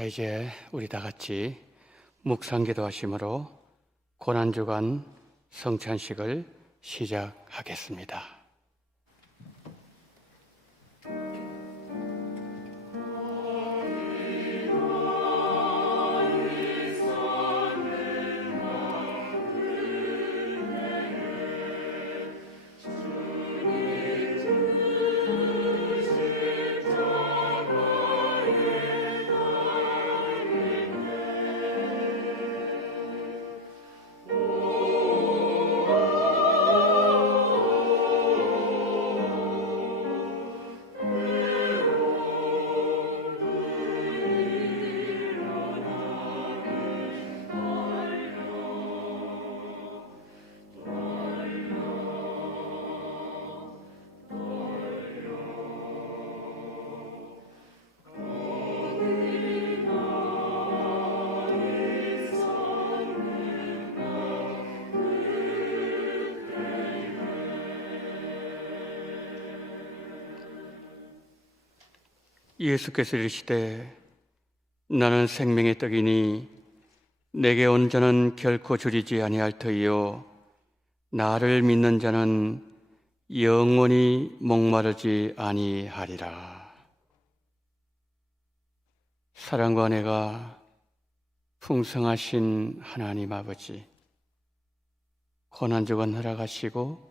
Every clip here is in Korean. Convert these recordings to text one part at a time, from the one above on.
자, 이제 우리 다 같이 묵상기도 하심으로 고난주간 성찬식을 시작하겠습니다. 예수께서 이르시되 나는 생명의 떡이니 내게 온 자는 결코 줄이지 아니할 터이요 나를 믿는 자는 영원히 목마르지 아니하리라. 사랑과 은혜가 풍성하신 하나님 아버지, 고난주간 허락하시고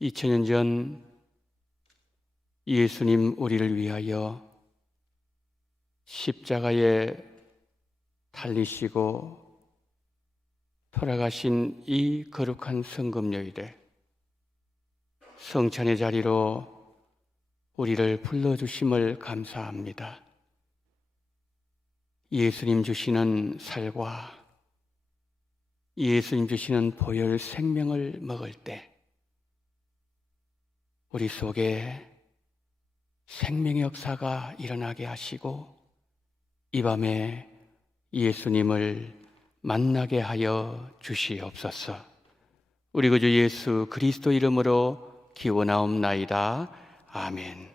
2000년 전 예수님 우리를 위하여 십자가에 달리시고 돌아가신 이 거룩한 성금요일에 성찬의 자리로 우리를 불러주심을 감사합니다. 예수님 주시는 살과 예수님 주시는 보혈 생명을 먹을 때 우리 속에 생명의 역사가 일어나게 하시고 이 밤에 예수님을 만나게 하여 주시옵소서. 우리 구주 예수 그리스도 이름으로 기원하옵나이다. 아멘.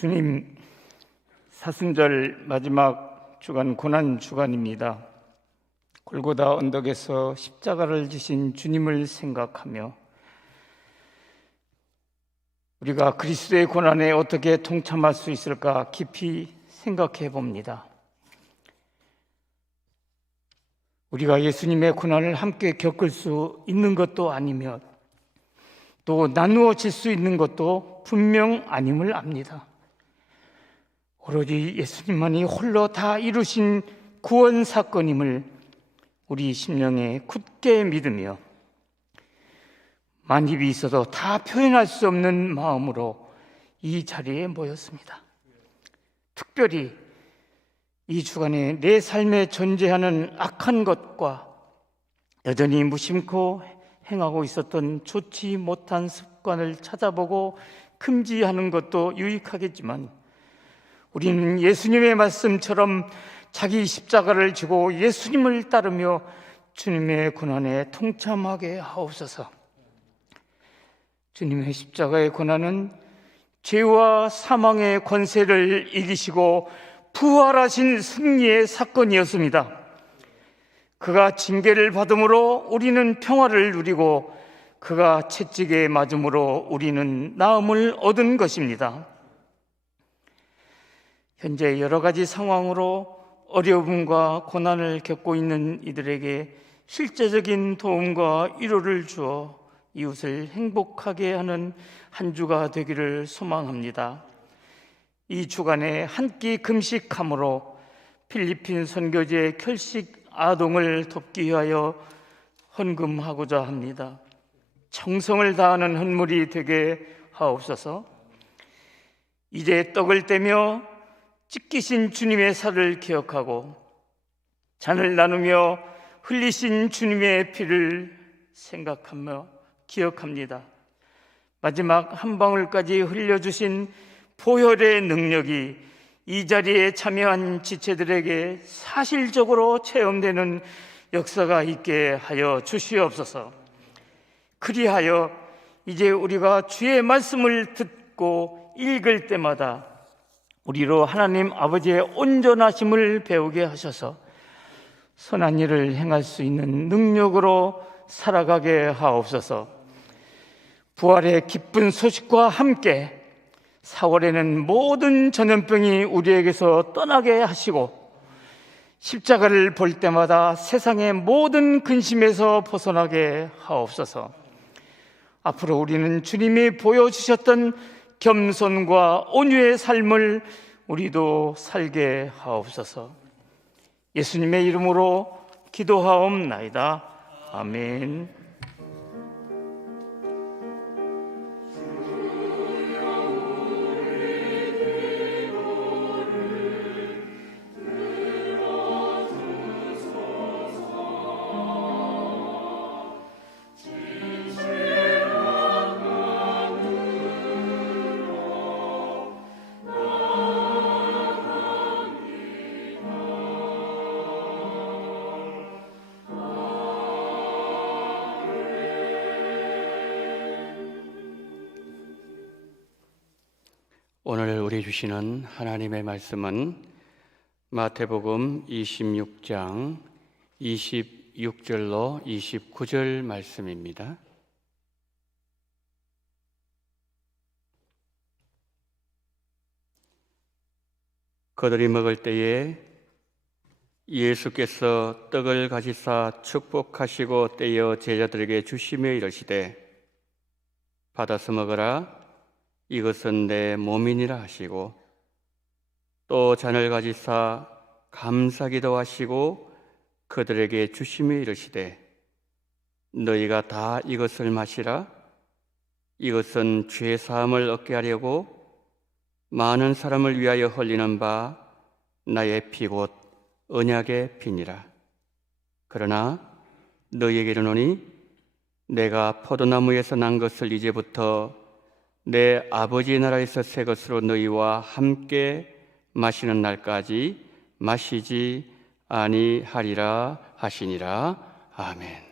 주님, 사순절 마지막 주간 고난 주간입니다. 골고다 언덕에서 십자가를 지신 주님을 생각하며 우리가 그리스도의 고난에 어떻게 동참할 수 있을까 깊이 생각해 봅니다. 우리가 예수님의 고난을 함께 겪을 수 있는 것도 아니며 또 나누어질 수 있는 것도 분명 아님을 압니다. 오로지 예수님만이 홀로 다 이루신 구원 사건임을 우리 심령에 굳게 믿으며 만입이 있어도 다 표현할 수 없는 마음으로 이 자리에 모였습니다. 특별히 이 주간에 내 삶에 존재하는 악한 것과 여전히 무심코 행하고 있었던 좋지 못한 습관을 찾아보고 금지하는 것도 유익하겠지만 우리는 예수님의 말씀처럼 자기 십자가를 지고 예수님을 따르며 주님의 고난에 동참하게 하옵소서. 주님의 십자가의 고난은 죄와 사망의 권세를 이기시고 부활하신 승리의 사건이었습니다. 그가 징계를 받음으로 우리는 평화를 누리고 그가 채찍에 맞음으로 우리는 나음을 얻은 것입니다. 현재 여러 가지 상황으로 어려움과 고난을 겪고 있는 이들에게 실제적인 도움과 위로를 주어 이웃을 행복하게 하는 한 주가 되기를 소망합니다. 이 주간에 한 끼 금식함으로 필리핀 선교지의 결식 아동을 돕기 위하여 헌금하고자 합니다. 정성을 다하는 헌물이 되게 하옵소서. 이제 떡을 떼며 찢기신 주님의 살을 기억하고 잔을 나누며 흘리신 주님의 피를 생각하며 기억합니다. 마지막 한 방울까지 흘려주신 보혈의 능력이 이 자리에 참여한 지체들에게 사실적으로 체험되는 역사가 있게 하여 주시옵소서. 그리하여 이제 우리가 주의 말씀을 듣고 읽을 때마다 우리로 하나님 아버지의 온전하심을 배우게 하셔서 선한 일을 행할 수 있는 능력으로 살아가게 하옵소서. 부활의 기쁜 소식과 함께 4월에는 모든 전염병이 우리에게서 떠나게 하시고 십자가를 볼 때마다 세상의 모든 근심에서 벗어나게 하옵소서. 앞으로 우리는 주님이 보여주셨던 겸손과 온유의 삶을 우리도 살게 하옵소서. 예수님의 이름으로 기도하옵나이다. 아멘. 오늘 우리 주시는 하나님의 말씀은 마태복음 26장 26절로 29절 말씀입니다. 그들이 먹을 때에 예수께서 떡을 가지사 축복하시고 떼어 제자들에게 주시며 이르시되 받아서 먹으라, 이것은 내 몸이니라 하시고 또 잔을 가지사 감사기도 하시고 그들에게 주시며 이르시되 너희가 다 이것을 마시라, 이것은 죄 사함을 얻게 하려고 많은 사람을 위하여 흘리는 바 나의 피 곧 언약의 피니라. 그러나 너희에게 이르노니 내가 포도나무에서 난 것을 이제부터 내 아버지의 나라에서 새 것으로 너희와 함께 마시는 날까지 마시지 아니하리라 하시니라. 아멘.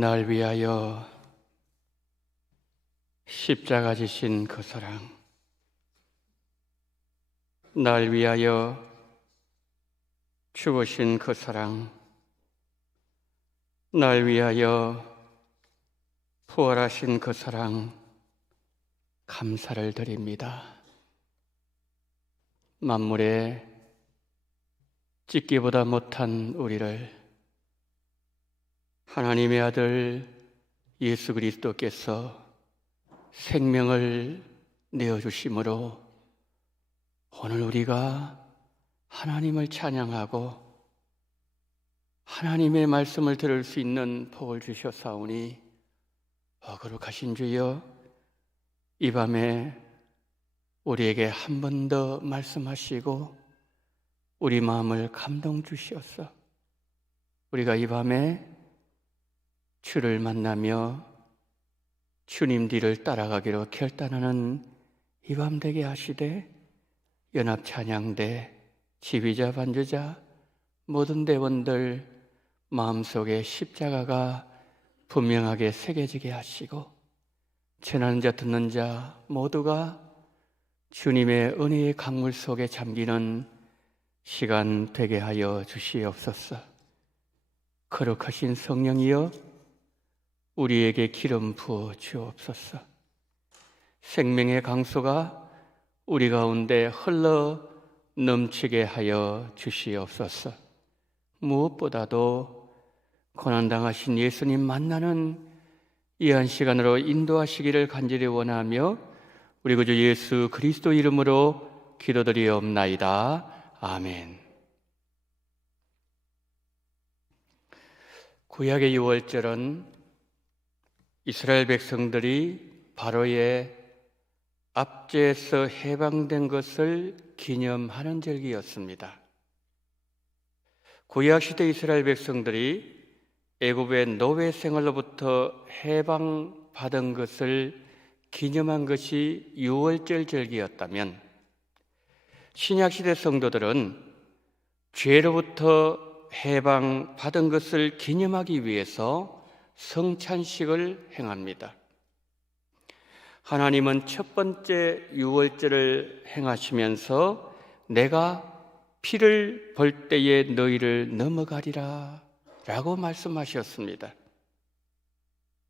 날 위하여 십자가 지신 그 사랑, 날 위하여 죽으신 그 사랑, 날 위하여 부활하신 그 사랑, 감사를 드립니다. 만물에 찢기보다 못한 우리를 하나님의 아들 예수 그리스도께서 생명을 내어주심으로 오늘 우리가 하나님을 찬양하고 하나님의 말씀을 들을 수 있는 복을 주셨사오니 거룩하신 주여, 이 밤에 우리에게 한 번 더 말씀하시고 우리 마음을 감동 주시옵소서. 우리가 이 밤에 주를 만나며 주님 뒤를 따라가기로 결단하는 이 밤 되게 하시되, 연합 찬양대, 지휘자, 반주자, 모든 대원들 마음속에 십자가가 분명하게 새겨지게 하시고, 전하는 자 듣는 자 모두가 주님의 은혜의 강물 속에 잠기는 시간 되게 하여 주시옵소서. 거룩하신 성령이여, 우리에게 기름 부어 주옵소서. 생명의 강수가 우리 가운데 흘러 넘치게 하여 주시옵소서. 무엇보다도 고난당하신 예수님 만나는 이 한 시간으로 인도하시기를 간절히 원하며 우리 구주 예수 그리스도 이름으로 기도드리옵나이다. 아멘. 구약의 유월절은 이스라엘 백성들이 바로의 압제에서 해방된 것을 기념하는 절기였습니다. 구약시대 이스라엘 백성들이 애굽의 노예 생활로부터 해방받은 것을 기념한 것이 유월절 절기였다면, 신약시대 성도들은 죄로부터 해방받은 것을 기념하기 위해서 성찬식을 행합니다. 하나님은 첫 번째 유월절을 행하시면서 내가 피를 벌 때에 너희를 넘어가리라 라고 말씀하셨습니다.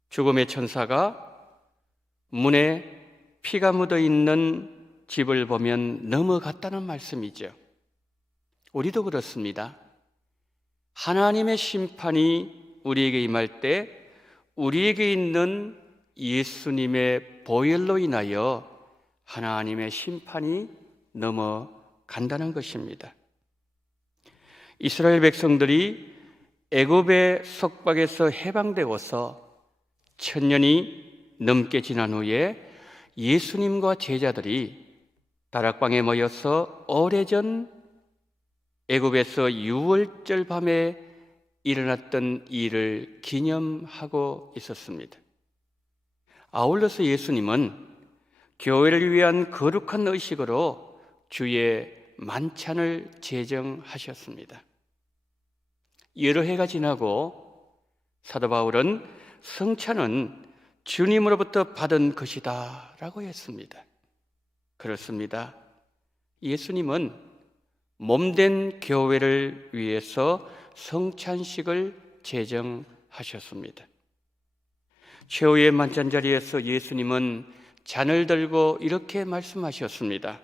죽음의 천사가 문에 피가 묻어 있는 집을 보면 넘어갔다는 말씀이죠. 우리도 그렇습니다. 하나님의 심판이 우리에게 임할 때 우리에게 있는 예수님의 보혈로 인하여 하나님의 심판이 넘어간다는 것입니다. 이스라엘 백성들이 애굽의 속박에서 해방되어서 1000년이 넘게 지난 후에 예수님과 제자들이 다락방에 모여서 오래전 애굽에서 유월절 밤에 일어났던 일을 기념하고 있었습니다. 아울러서 예수님은 교회를 위한 거룩한 의식으로 주의 만찬을 제정하셨습니다. 여러 해가 지나고 사도 바울은 성찬은 주님으로부터 받은 것이다 라고 했습니다. 그렇습니다. 예수님은 몸된 교회를 위해서 성찬식을 제정하셨습니다. 최후의 만찬 자리에서 예수님은 잔을 들고 이렇게 말씀하셨습니다.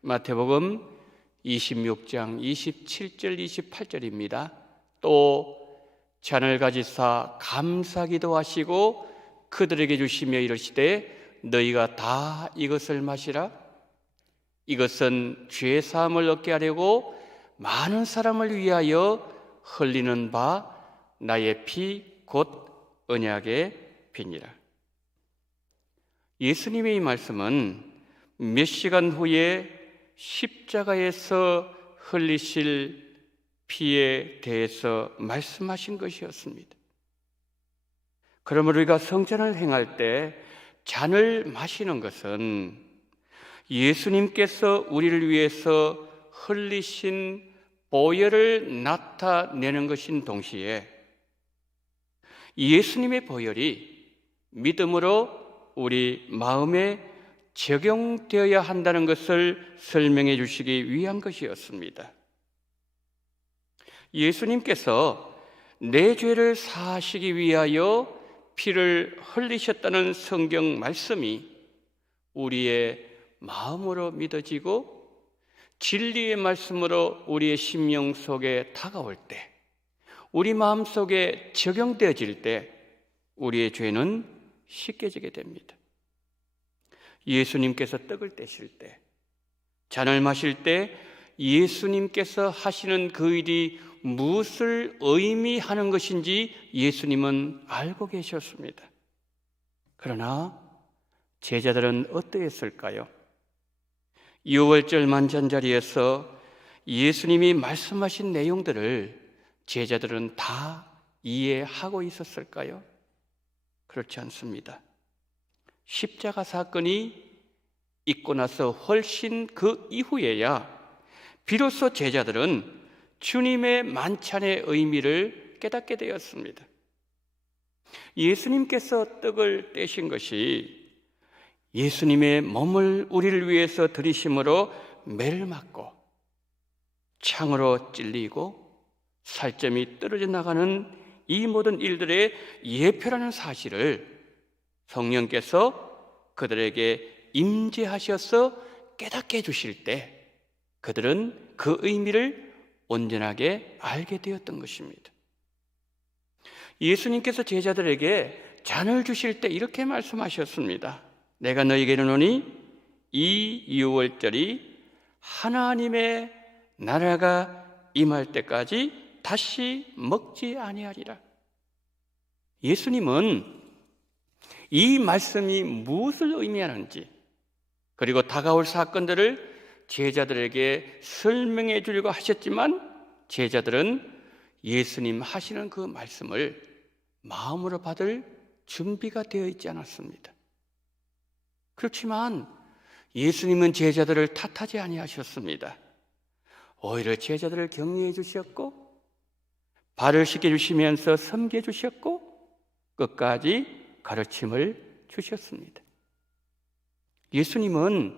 마태복음 26장 27절 28절입니다. 또 잔을 가지사 감사기도 하시고 그들에게 주시며 이르시되 너희가 다 이것을 마시라. 이것은 죄 사함을 얻게 하려고 많은 사람을 위하여 흘리는 바 나의 피 곧 언약의 피니라. 예수님의 이 말씀은 몇 시간 후에 십자가에서 흘리실 피에 대해서 말씀하신 것이었습니다. 그러므로 우리가 성찬을 행할 때 잔을 마시는 것은 예수님께서 우리를 위해서 흘리신 보혈을 나타내는 것인 동시에 예수님의 보혈이 믿음으로 우리 마음에 적용되어야 한다는 것을 설명해 주시기 위한 것이었습니다. 예수님께서 내 죄를 사하시기 위하여 피를 흘리셨다는 성경 말씀이 우리의 마음으로 믿어지고 진리의 말씀으로 우리의 심령 속에 다가올 때, 우리 마음 속에 적용되어질 때 우리의 죄는 씻겨지게 됩니다. 예수님께서 떡을 떼실 때, 잔을 마실 때 예수님께서 하시는 그 일이 무엇을 의미하는 것인지 예수님은 알고 계셨습니다. 그러나 제자들은 어떠했을까요? 유월절 만찬자리에서 예수님이 말씀하신 내용들을 제자들은 다 이해하고 있었을까요? 그렇지 않습니다. 십자가 사건이 있고 나서 훨씬 그 이후에야 비로소 제자들은 주님의 만찬의 의미를 깨닫게 되었습니다. 예수님께서 떡을 떼신 것이 예수님의 몸을 우리를 위해서 들이심으로 매를 맞고 창으로 찔리고 살점이 떨어져 나가는 이 모든 일들의 예표라는 사실을 성령께서 그들에게 임재하셔서 깨닫게 해주실 때 그들은 그 의미를 온전하게 알게 되었던 것입니다. 예수님께서 제자들에게 잔을 주실 때 이렇게 말씀하셨습니다. 내가 너희에게 이르노니 이 유월절이 하나님의 나라가 임할 때까지 다시 먹지 아니하리라. 예수님은 이 말씀이 무엇을 의미하는지 그리고 다가올 사건들을 제자들에게 설명해 주려고 하셨지만 제자들은 예수님 하시는 그 말씀을 마음으로 받을 준비가 되어 있지 않았습니다. 그렇지만 예수님은 제자들을 탓하지 아니하셨습니다. 오히려 제자들을 격려해 주셨고 발을 씻겨주시면서 섬겨주셨고 끝까지 가르침을 주셨습니다. 예수님은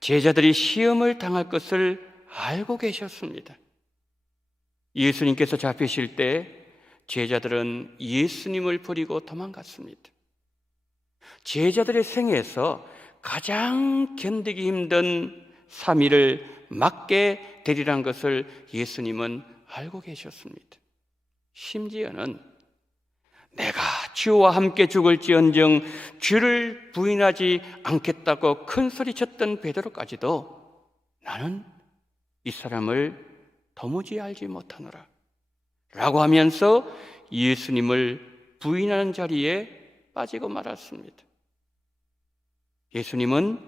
제자들이 시험을 당할 것을 알고 계셨습니다. 예수님께서 잡히실 때 제자들은 예수님을 버리고 도망갔습니다. 제자들의 생애에서 가장 견디기 힘든 3일을 맞게 되리란 것을 예수님은 알고 계셨습니다. 심지어는 내가 주와 함께 죽을지언정 주를 부인하지 않겠다고 큰 소리쳤던 베드로까지도 나는 이 사람을 도무지 알지 못하노라 라고 하면서 예수님을 부인하는 자리에 빠지고 말았습니다. 예수님은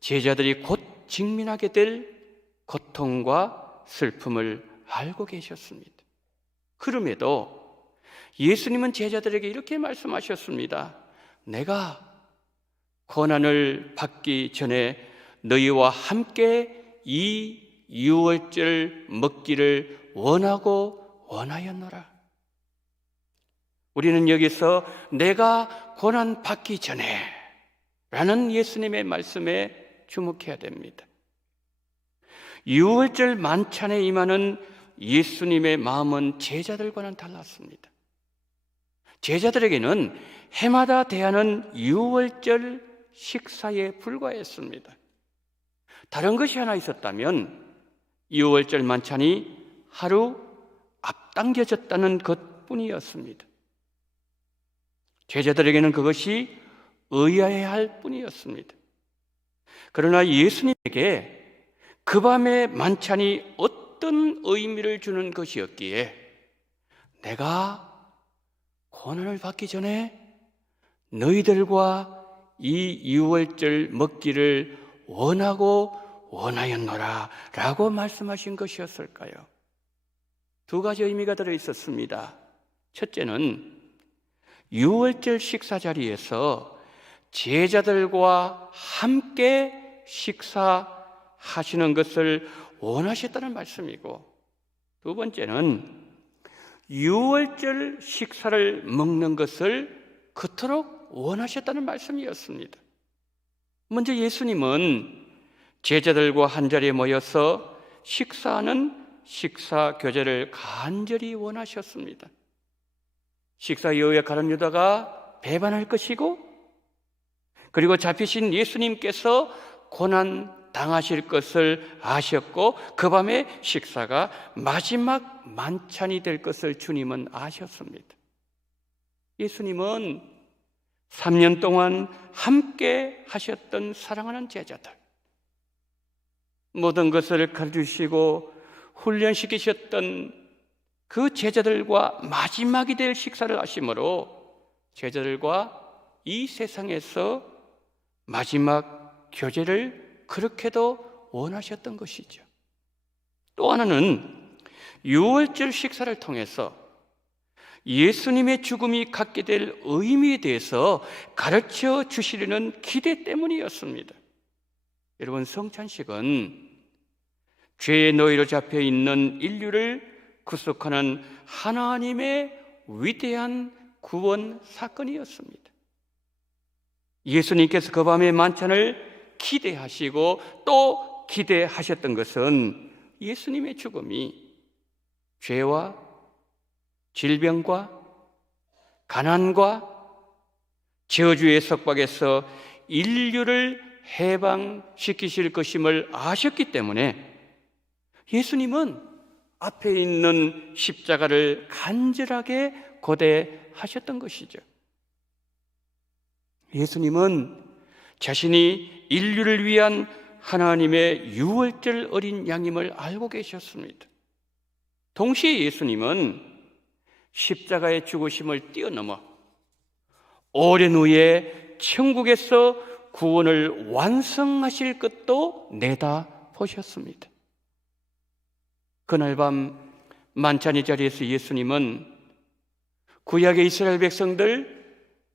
제자들이 곧 직면하게 될 고통과 슬픔을 알고 계셨습니다. 그럼에도 예수님은 제자들에게 이렇게 말씀하셨습니다. 내가 고난을 받기 전에 너희와 함께 이 유월절 먹기를 원하고 원하였노라. 우리는 여기서 내가 고난 받기 전에 라는 예수님의 말씀에 주목해야 됩니다. 유월절 만찬에 임하는 예수님의 마음은 제자들과는 달랐습니다. 제자들에게는 해마다 대하는 유월절 식사에 불과했습니다. 다른 것이 하나 있었다면 유월절 만찬이 하루 앞당겨졌다는 것뿐이었습니다. 제자들에게는 그것이 의아해야 할 뿐이었습니다. 그러나 예수님에게 그 밤의 만찬이 어떤 의미를 주는 것이었기에 내가 고난을 받기 전에 너희들과 이 유월절 먹기를 원하고 원하였노라 라고 말씀하신 것이었을까요? 두 가지 의미가 들어있었습니다. 첫째는 유월절 식사 자리에서 제자들과 함께 식사하시는 것을 원하셨다는 말씀이고, 두 번째는 유월절 식사를 먹는 것을 그토록 원하셨다는 말씀이었습니다. 먼저 예수님은 제자들과 한자리에 모여서 식사하는 식사 교제를 간절히 원하셨습니다. 식사 이후에 가룟 유다가 배반할 것이고, 그리고 잡히신 예수님께서 고난 당하실 것을 아셨고, 그 밤에 식사가 마지막 만찬이 될 것을 주님은 아셨습니다. 예수님은 3년 동안 함께 하셨던 사랑하는 제자들, 모든 것을 가르치시고 훈련시키셨던 그 제자들과 마지막이 될 식사를 하심으로 제자들과 이 세상에서 마지막 교제를 그렇게도 원하셨던 것이죠. 또 하나는 유월절 식사를 통해서 예수님의 죽음이 갖게 될 의미에 대해서 가르쳐 주시려는 기대 때문이었습니다. 여러분, 성찬식은 죄의 노예로 잡혀 있는 인류를 구속하는 하나님의 위대한 구원 사건이었습니다. 예수님께서 그 밤의 만찬을 기대하시고 또 기대하셨던 것은 예수님의 죽음이 죄와 질병과 가난과 저주의 속박에서 인류를 해방시키실 것임을 아셨기 때문에 예수님은 앞에 있는 십자가를 간절하게 고대하셨던 것이죠. 예수님은 자신이 인류를 위한 하나님의 유월절 어린 양임을 알고 계셨습니다. 동시에 예수님은 십자가의 죽으심을 뛰어넘어 오랜 후에 천국에서 구원을 완성하실 것도 내다보셨습니다. 그날 밤 만찬의 자리에서 예수님은 구약의 이스라엘 백성들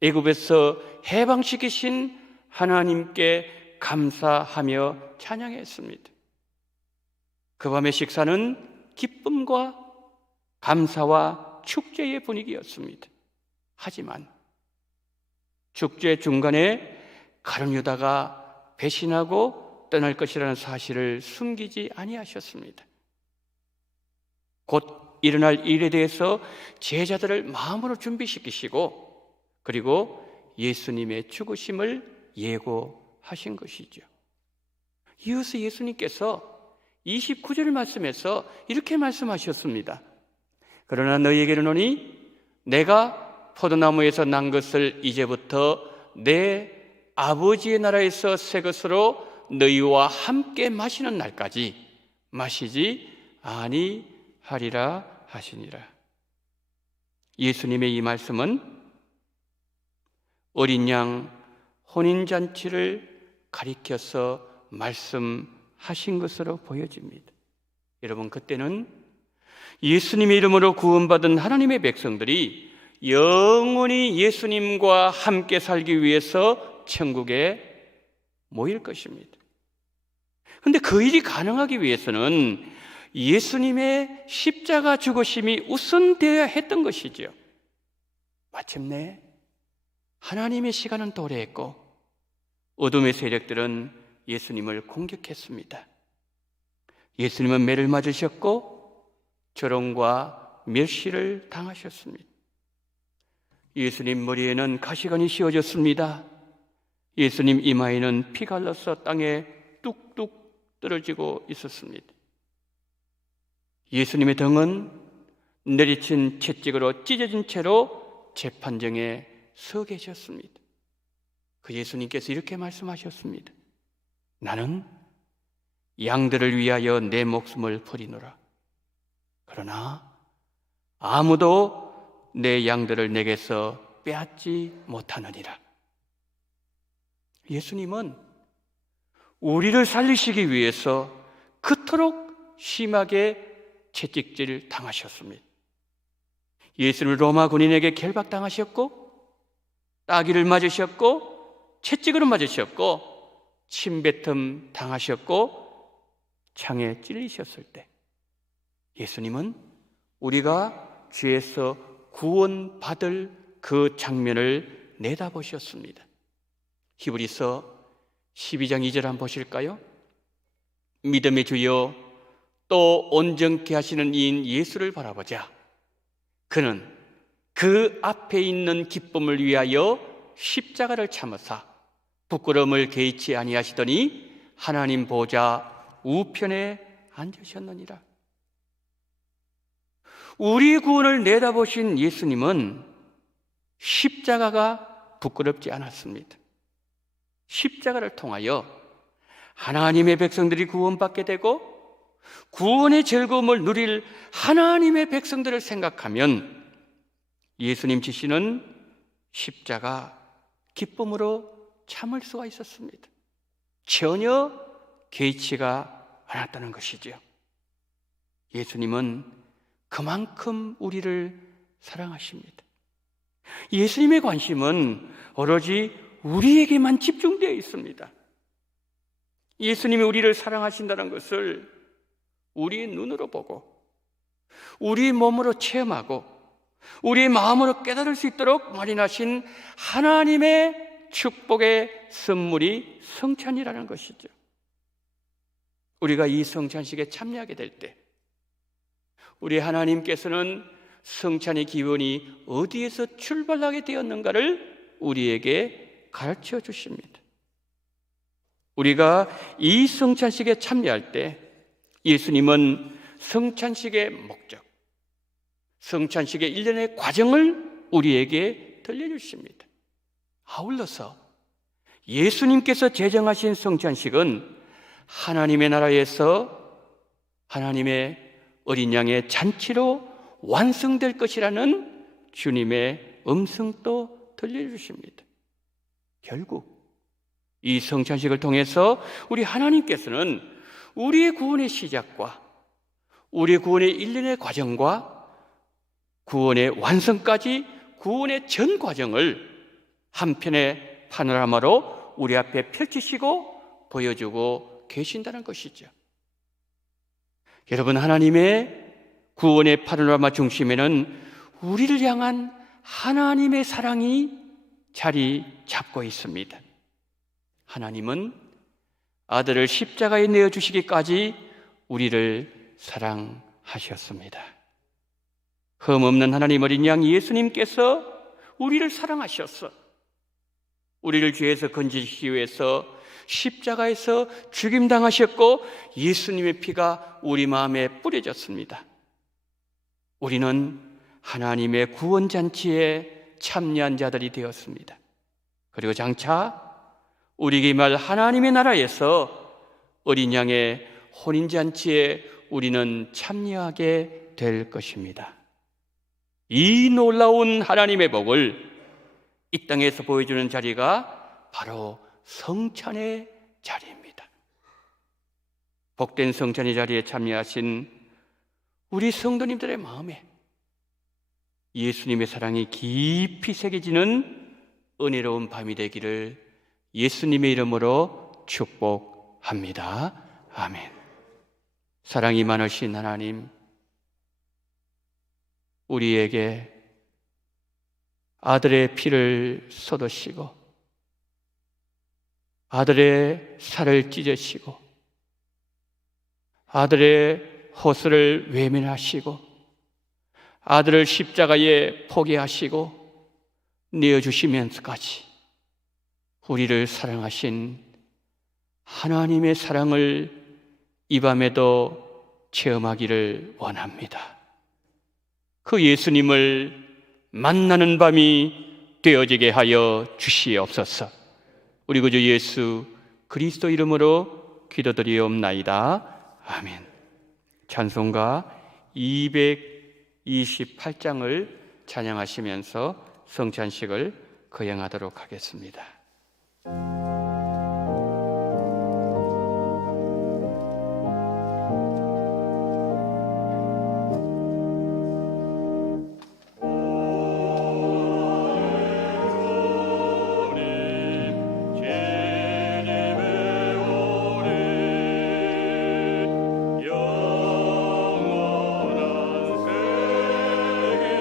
애굽에서 해방시키신 하나님께 감사하며 찬양했습니다. 그 밤의 식사는 기쁨과 감사와 축제의 분위기였습니다. 하지만 축제 중간에 가룟 유다가 배신하고 떠날 것이라는 사실을 숨기지 아니하셨습니다. 곧 일어날 일에 대해서 제자들을 마음으로 준비시키시고, 그리고 예수님의 죽으심을 예고하신 것이죠. 이어서 예수님께서 29절 말씀에서 이렇게 말씀하셨습니다. 그러나 너희에게 이르노니 내가 포도나무에서 난 것을 이제부터 내 아버지의 나라에서 새 것으로 너희와 함께 마시는 날까지 마시지 아니하리라 하시니라. 예수님의 이 말씀은 어린 양 혼인잔치를 가리켜서 말씀하신 것으로 보여집니다. 여러분, 그때는 예수님의 이름으로 구원받은 하나님의 백성들이 영원히 예수님과 함께 살기 위해서 천국에 모일 것입니다. 그런데 그 일이 가능하기 위해서는 예수님의 십자가 죽으심이 우선되어야 했던 것이죠. 마침내 하나님의 시간은 도래했고 어둠의 세력들은 예수님을 공격했습니다. 예수님은 매를 맞으셨고 조롱과 멸시를 당하셨습니다. 예수님 머리에는 가시관이 씌워졌습니다. 예수님 이마에는 피가 흘러서 땅에 뚝뚝 떨어지고 있었습니다. 예수님의 등은 내리친 채찍으로 찢어진 채로 재판정에 서 계셨습니다. 그 예수님께서 이렇게 말씀하셨습니다. 나는 양들을 위하여 내 목숨을 버리노라. 그러나 아무도 내 양들을 내게서 빼앗지 못하느니라. 예수님은 우리를 살리시기 위해서 그토록 심하게 채찍질 당하셨습니다. 예수님은 로마 군인에게 결박당하셨고 따귀를 맞으셨고 채찍으로 맞으셨고 침뱉음 당하셨고 창에 찔리셨을 때 예수님은 우리가 죄에서 구원받을 그 장면을 내다보셨습니다. 히브리서 12장 2절 한번 보실까요? 믿음의 주여 또 온전케 하시는 이인 예수를 바라보자. 그는 그 앞에 있는 기쁨을 위하여 십자가를 참으사 부끄러움을 개의치 아니하시더니 하나님 보좌 우편에 앉으셨느니라. 우리 구원을 내다보신 예수님은 십자가가 부끄럽지 않았습니다. 십자가를 통하여 하나님의 백성들이 구원받게 되고 구원의 즐거움을 누릴 하나님의 백성들을 생각하면 예수님 지시는 십자가 기쁨으로 참을 수가 있었습니다. 전혀 개의치가 않았다는 것이죠. 예수님은 그만큼 우리를 사랑하십니다. 예수님의 관심은 오로지 우리에게만 집중되어 있습니다. 예수님이 우리를 사랑하신다는 것을 우리의 눈으로 보고 우리의 몸으로 체험하고 우리의 마음으로 깨달을 수 있도록 마련하신 하나님의 축복의 선물이 성찬이라는 것이죠. 우리가 이 성찬식에 참여하게 될 때 우리 하나님께서는 성찬의 기원이 어디에서 출발하게 되었는가를 우리에게 가르쳐 주십니다. 우리가 이 성찬식에 참여할 때 예수님은 성찬식의 목적, 성찬식의 일련의 과정을 우리에게 들려주십니다. 아울러서 예수님께서 제정하신 성찬식은 하나님의 나라에서 하나님의 어린 양의 잔치로 완성될 것이라는 주님의 음성도 들려주십니다. 결국 이 성찬식을 통해서 우리 하나님께서는 우리의 구원의 시작과 우리의 구원의 일련의 과정과 구원의 완성까지 구원의 전 과정을 한편의 파노라마로 우리 앞에 펼치시고 보여주고 계신다는 것이죠. 여러분, 하나님의 구원의 파노라마 중심에는 우리를 향한 하나님의 사랑이 자리 잡고 있습니다. 하나님은 아들을 십자가에 내어주시기까지 우리를 사랑하셨습니다. 흠없는 하나님 어린 양 예수님께서 우리를 사랑하셔서 우리를 죄에서 건지시기 위해서 십자가에서 죽임당하셨고 예수님의 피가 우리 마음에 뿌려졌습니다. 우리는 하나님의 구원잔치에 참여한 자들이 되었습니다. 그리고 장차 우리에게 임할 하나님의 나라에서 어린 양의 혼인잔치에 우리는 참여하게 될 것입니다. 이 놀라운 하나님의 복을 이 땅에서 보여주는 자리가 바로 성찬의 자리입니다. 복된 성찬의 자리에 참여하신 우리 성도님들의 마음에 예수님의 사랑이 깊이 새겨지는 은혜로운 밤이 되기를 예수님의 이름으로 축복합니다. 아멘. 사랑이 많으신 하나님, 우리에게 아들의 피를 쏟으시고 아들의 살을 찢으시고 아들의 허슬을 외면하시고 아들을 십자가에 포기하시고 내어주시면서까지 우리를 사랑하신 하나님의 사랑을 이 밤에도 체험하기를 원합니다. 그 예수님을 만나는 밤이 되어지게 하여 주시옵소서. 우리 구주 예수 그리스도 이름으로 기도드리옵나이다. 아멘. 찬송가 228장을 찬양하시면서 성찬식을 거행하도록 하겠습니다. 영원한 세계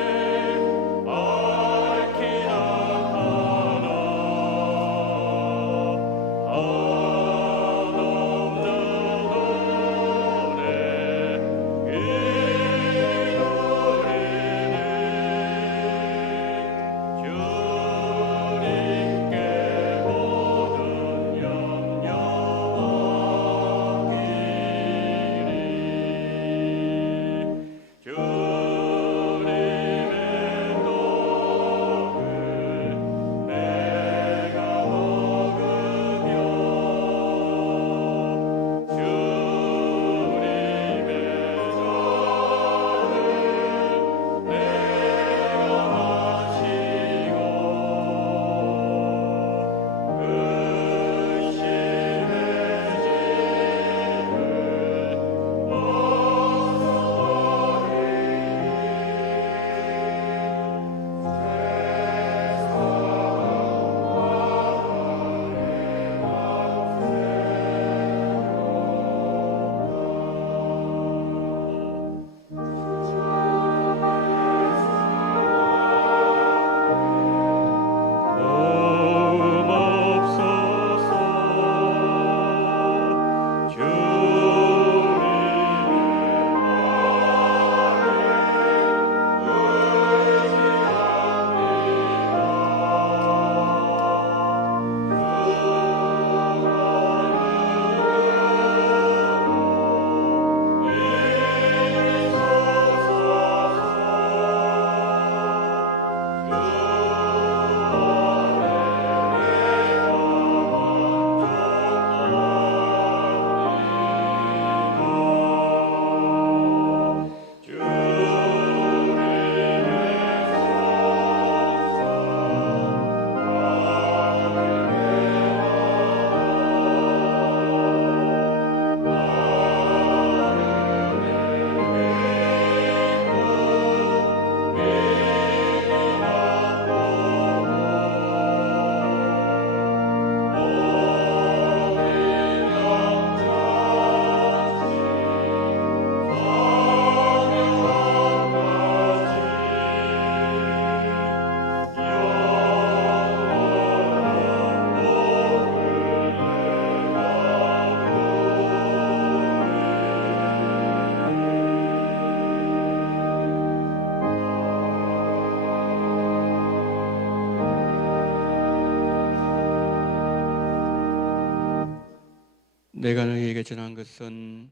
내가 너희에게 전한 것은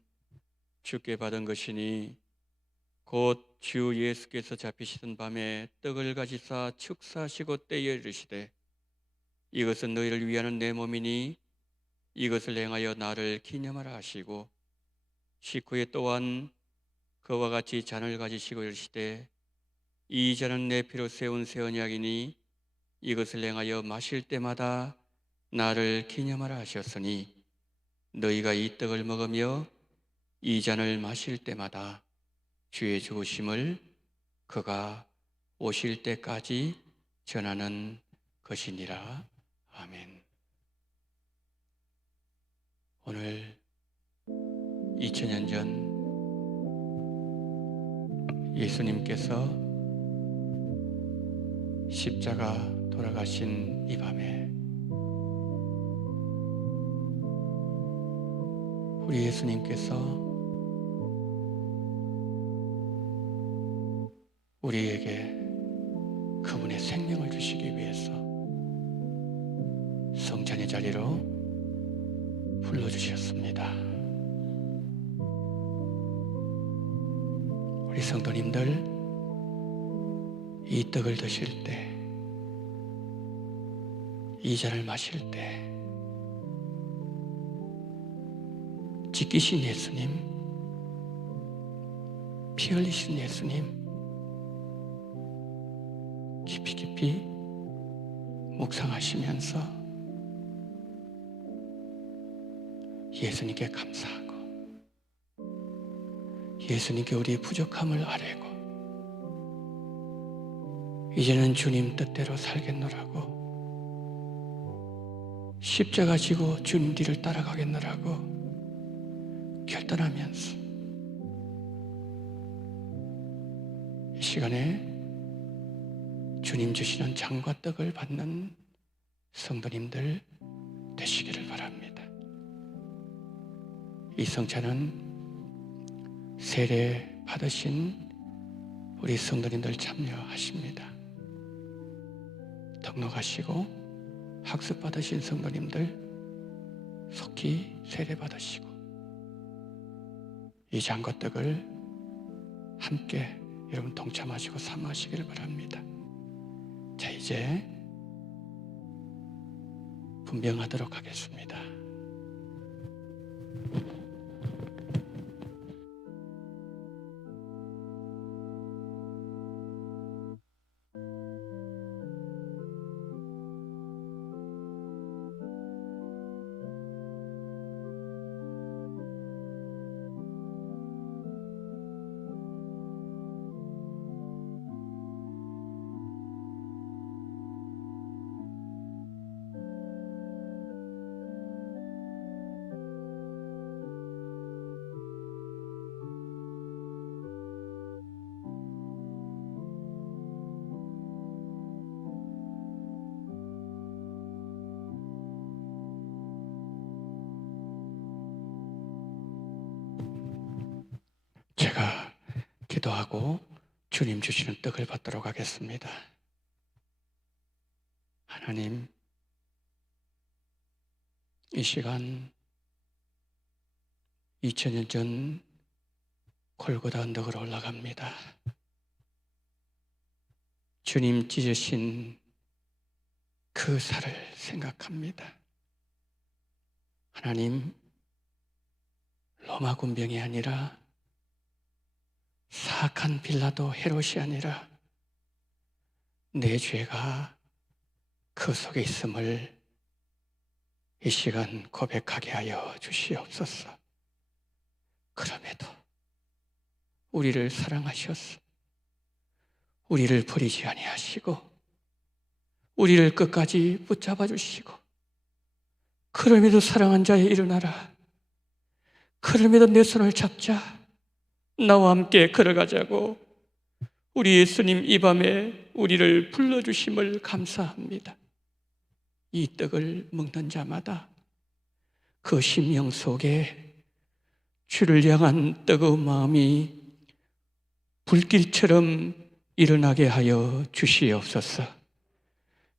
주께 받은 것이니 곧 주 예수께서 잡히시던 밤에 떡을 가지사 축사하시고 떼어 이르시되 이것은 너희를 위하는 내 몸이니 이것을 행하여 나를 기념하라 하시고 식후에 또한 그와 같이 잔을 가지시고 이르시되 이 잔은 내 피로 세운 새 언약이니 이것을 행하여 마실 때마다 나를 기념하라 하셨으니 너희가 이 떡을 먹으며 이 잔을 마실 때마다 주의 죽으심을 그가 오실 때까지 전하는 것이니라. 아멘. 오늘 2000년 전 예수님께서 십자가 돌아가신 이 밤에 우리 예수님께서 우리에게 그분의 생명을 주시기 위해서 성찬의 자리로 불러주셨습니다. 우리 성도님들, 이 떡을 드실 때, 이 잔을 마실 때 지키신 예수님, 피 흘리신 예수님 깊이 묵상하시면서 예수님께 감사하고 예수님께 우리의 부족함을 아뢰고 이제는 주님 뜻대로 살겠노라고 십자가 지고 주님 뒤를 따라가겠노라고 결단하면서 이 시간에 주님 주시는 잔과 떡을 받는 성도님들 되시기를 바랍니다. 이 성찬은 세례 받으신 우리 성도님들 참여하십니다. 등록하시고 학습 받으신 성도님들 속히 세례 받으시고 이 잔과 떡을 함께 여러분 동참하시고 삼으시기를 바랍니다. 자, 이제 분명하도록 하겠습니다. 제가 기도하고 주님 주시는 떡을 받도록 하겠습니다. 하나님, 이 시간 2000년 전 골고다 언덕으로 올라갑니다. 주님 찢으신 그 살을 생각합니다. 하나님, 로마 군병이 아니라 사악한 빌라도 헤롯이 아니라 내 죄가 그 속에 있음을 이 시간 고백하게 하여 주시옵소서. 그럼에도 우리를 사랑하셔서 우리를 버리지 아니하시고 우리를 끝까지 붙잡아 주시고 그럼에도 사랑한 자여 일어나라. 그럼에도 내 손을 잡자. 나와 함께 걸어가자고 우리 예수님 이 밤에 우리를 불러주심을 감사합니다. 이 떡을 먹는 자마다 그 심령 속에 주를 향한 뜨거운 마음이 불길처럼 일어나게 하여 주시옵소서.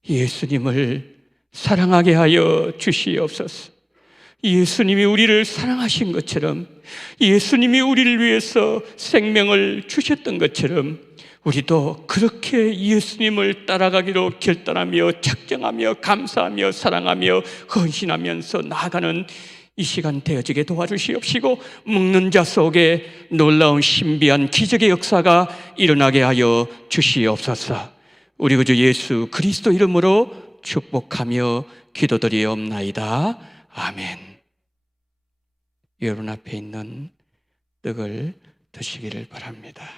예수님을 사랑하게 하여 주시옵소서. 예수님이 우리를 사랑하신 것처럼, 예수님이 우리를 위해서 생명을 주셨던 것처럼 우리도 그렇게 예수님을 따라가기로 결단하며 작정하며 감사하며 사랑하며 헌신하면서 나아가는 이 시간 되어지게 도와주시옵시고, 먹는 자 속에 놀라운 신비한 기적의 역사가 일어나게 하여 주시옵소서. 우리 구주 예수 그리스도 이름으로 축복하며 기도드리옵나이다. 아멘. 여러분 앞에 있는 떡을 드시기를 바랍니다.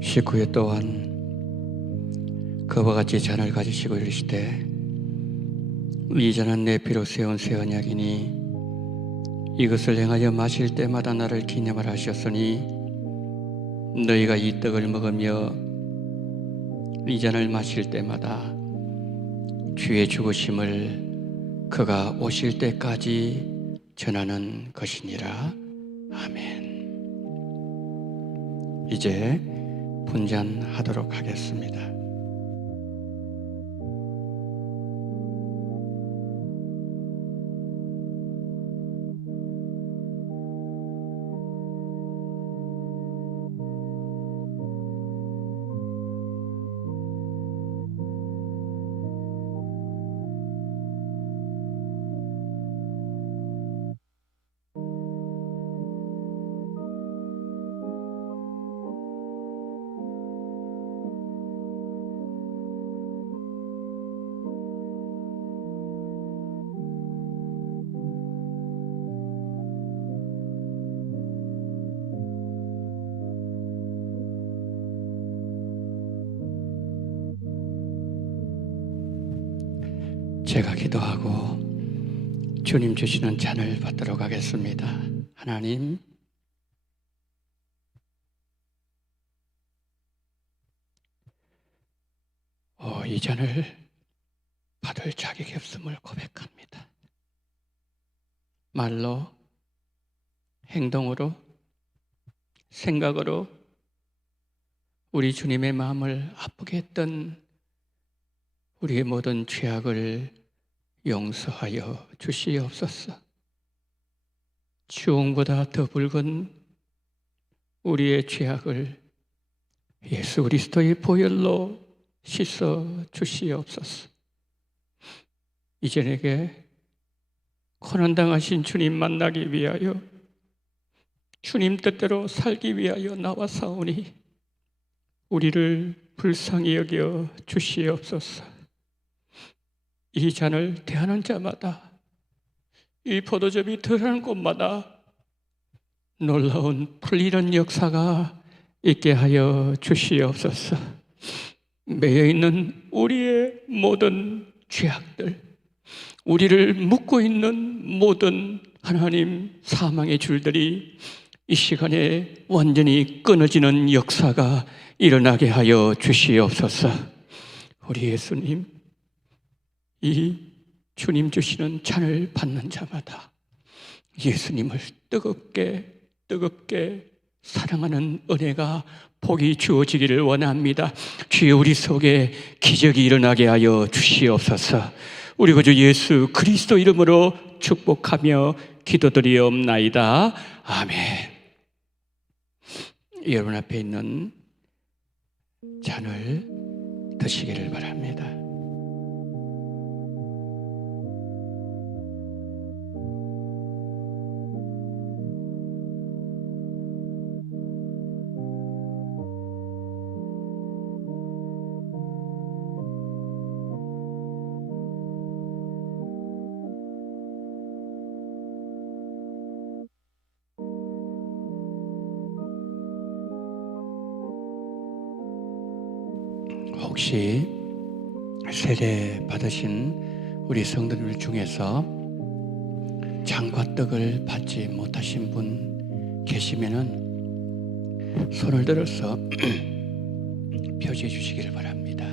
식후에 또한 그와 같이 잔을 가지시고 이르시되, 이 잔은 내 피로 세운 새 언약이니 이것을 행하여 마실 때마다 나를 기념하라 하셨으니, 너희가 이 떡을 먹으며 이 잔을 마실 때마다 주의 죽으심을 그가 오실 때까지 전하는 것이니라. 아멘. 이제 분잔하도록 하겠습니다. 제가 기도하고 주님 주시는 잔을 받도록 하겠습니다. 하나님, 이 잔을 받을 자격이 없음을 고백합니다. 말로, 행동으로, 생각으로 우리 주님의 마음을 아프게 했던 우리의 모든 죄악을 용서하여 주시옵소서. 주홍보다 더 붉은 우리의 죄악을 예수 그리스도의 보혈로 씻어 주시옵소서. 이제 내게 고난당하신 주님 만나기 위하여, 주님 뜻대로 살기 위하여 나와사오니 우리를 불쌍히 여겨 주시옵소서. 이 잔을 대하는 자마다, 이 포도즙이 들어가는 곳마다 놀라운 풀리는 역사가 있게 하여 주시옵소서. 매여있는 우리의 모든 죄악들, 우리를 묶고 있는 모든 하나님 사망의 줄들이 이 시간에 완전히 끊어지는 역사가 일어나게 하여 주시옵소서. 우리 예수님, 이 주님 주시는 잔을 받는 자마다 예수님을 뜨겁게 사랑하는 은혜가 복이 주어지기를 원합니다. 주여, 우리 속에 기적이 일어나게 하여 주시옵소서. 우리 구주 예수 그리스도 이름으로 축복하며 기도드리옵나이다. 아멘. 여러분 앞에 있는 잔을 드시기를 바랍니다. 혹시 세례 받으신 우리 성도들 중에서 장과 떡을 받지 못하신 분 계시면은 손을 들어서 표시해 주시기를 바랍니다.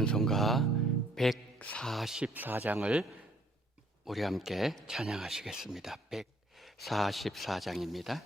찬송가 144장을 우리 함께 찬양하시겠습니다. 144장입니다.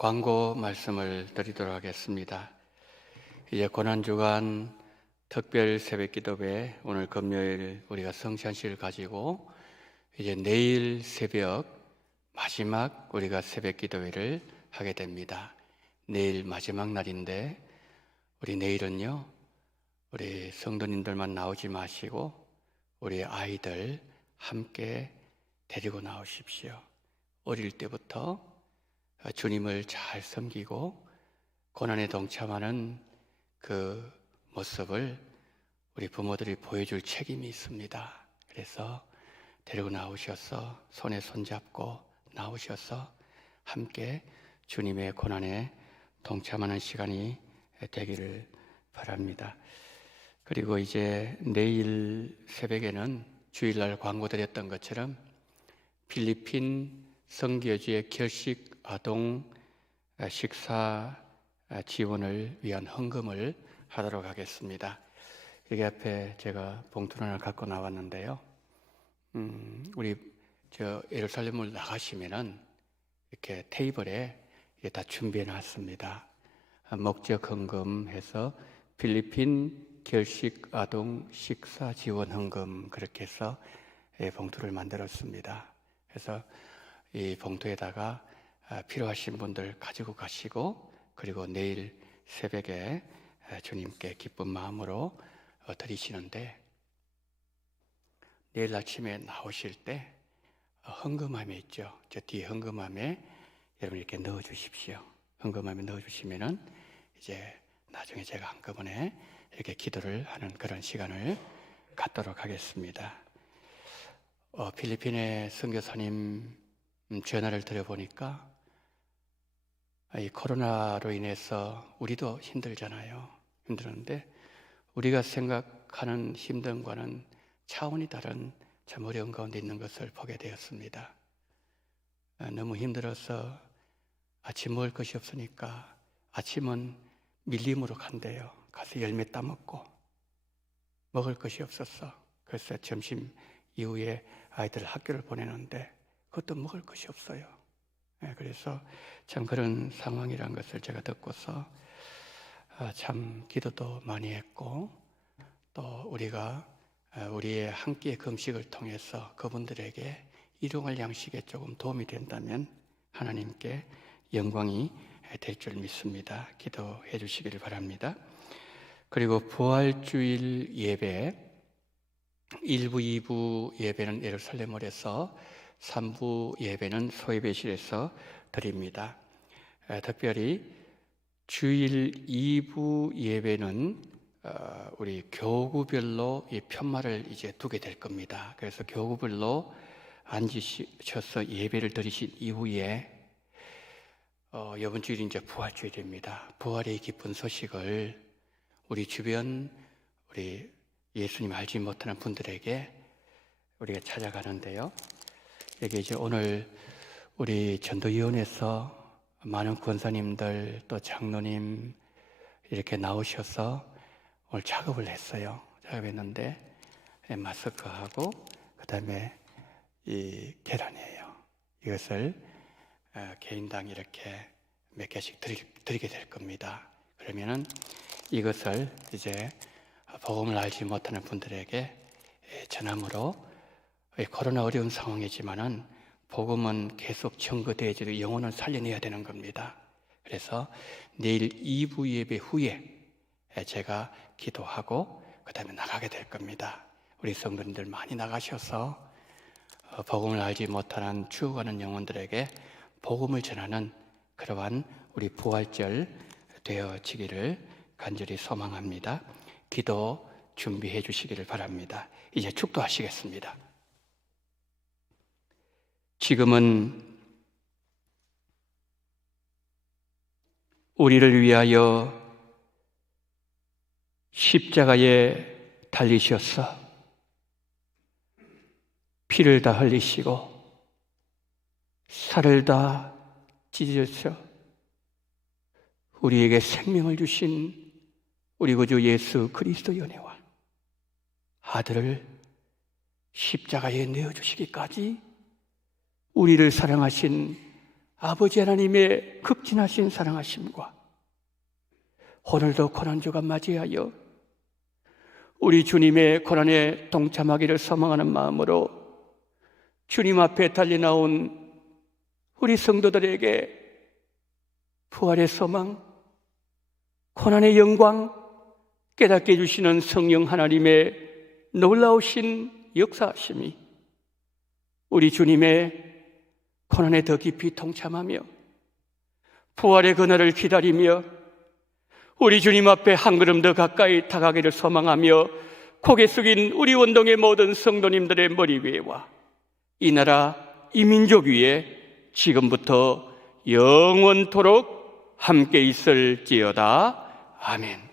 광고 말씀을 드리도록 하겠습니다. 이제 고난주간 특별 새벽기도회 오늘 금요일 우리가 성찬식을 가지고 이제 내일 새벽 마지막 우리가 새벽기도회를 하게 됩니다. 내일 마지막 날인데 우리 내일은요 우리 성도님들만 나오지 마시고 우리 아이들 함께 데리고 나오십시오. 어릴 때부터 주님을 잘 섬기고 고난에 동참하는 그 모습을 우리 부모들이 보여줄 책임이 있습니다. 그래서 데리고 나오셔서 손에 손잡고 나오셔서 함께 주님의 고난에 동참하는 시간이 되기를 바랍니다. 그리고 이제 내일 새벽에는 주일날 광고 드렸던 것처럼 필리핀 선교지의 결식 아동 식사 지원을 위한 헌금을 하도록 하겠습니다. 여기 앞에 제가 봉투를 하나 갖고 나왔는데요. 우리 예루살렘을 나가시면은 이렇게 테이블에 다 준비해 놨습니다. 목적 헌금해서 필리핀 결식 아동 식사 지원 헌금 그렇게 해서 봉투를 만들었습니다. 그래서 이 봉투에다가 필요하신 분들 가지고 가시고 그리고 내일 새벽에 주님께 기쁜 마음으로 드리시는데 내일 아침에 나오실 때 헌금함에 있죠. 저 뒤에 헌금함에 여러분 이렇게 넣어 주십시오. 헌금함에 넣어 주시면은 이제 나중에 제가 한꺼번에 이렇게 기도를 하는 그런 시간을 갖도록 하겠습니다. 필리핀의 선교사님 전화를 드려보니까 이 코로나로 인해서 우리도 힘들잖아요. 힘들었는데 우리가 생각하는 힘듦과는 차원이 다른 참 어려운 가운데 있는 것을 보게 되었습니다. 너무 힘들어서 아침 먹을 것이 없으니까 아침은 밀림으로 간대요. 가서 열매 따먹고 먹을 것이 없었어. 그래서 점심 이후에 아이들 학교를 보내는데 그것도 먹을 것이 없어요. 그래서 참 그런 상황이라는 것을 제가 듣고서 참 기도도 많이 했고 또 우리가 우리의 한 끼의 금식을 통해서 그분들에게 일용할 양식에 조금 도움이 된다면 하나님께 영광이 될 줄 믿습니다. 기도해 주시기를 바랍니다. 그리고 부활주일 예배 1부, 2부 예배는 예루살렘홀에서 3부 예배는 소예배실에서 드립니다. 특별히 주일 2부 예배는 우리 교구별로 이 편말을 이제 두게 될 겁니다. 그래서 교구별로 앉으셔서 예배를 드리신 이후에 이번 주일이 이제 부활주일입니다. 부활의 기쁜 소식을 우리 주변 우리 예수님 알지 못하는 분들에게 우리가 찾아가는데요. 여기 이제 오늘 우리 전도위원회에서 많은 권사님들 또 장로님 이렇게 나오셔서 오늘 작업을 했어요. 작업했는데 마스크하고 그다음에 이 계란이에요. 이것을 개인당 이렇게 몇 개씩 드리게 될 겁니다. 그러면은 이것을 이제 복음을 알지 못하는 분들에게 전함으로 코로나 어려운 상황이지만은 복음은 계속 전거되어지고 영혼을 살려내야 되는 겁니다. 그래서 내일 2부 예배 후에 제가 기도하고 그 다음에 나가게 될 겁니다. 우리 성도님들 많이 나가셔서 복음을 알지 못하는 죽어가는 영혼들에게 복음을 전하는 그러한 우리 부활절 되어지기를 간절히 소망합니다. 기도 준비해 주시기를 바랍니다. 이제 축도하시겠습니다. 지금은 우리를 위하여 십자가에 달리셔서 피를 다 흘리시고 살을 다 찢으셔 우리에게 생명을 주신 우리 구주 예수 그리스도의 은혜와 아들을 십자가에 내어주시기까지 우리를 사랑하신 아버지 하나님의 극진하신 사랑하심과 오늘도 고난주가 맞이하여 우리 주님의 고난에 동참하기를 소망하는 마음으로 주님 앞에 달려 나온 우리 성도들에게 부활의 소망, 고난의 영광 깨닫게 해주시는 성령 하나님의 놀라우신 역사하심이 우리 주님의 고난에 더 깊이 동참하며 부활의 그날을 기다리며 우리 주님 앞에 한 걸음 더 가까이 다가가기를 소망하며 고개 숙인 우리 원동의 모든 성도님들의 머리 위에와 이 나라 이 민족 위에 지금부터 영원토록 함께 있을지어다. 아멘.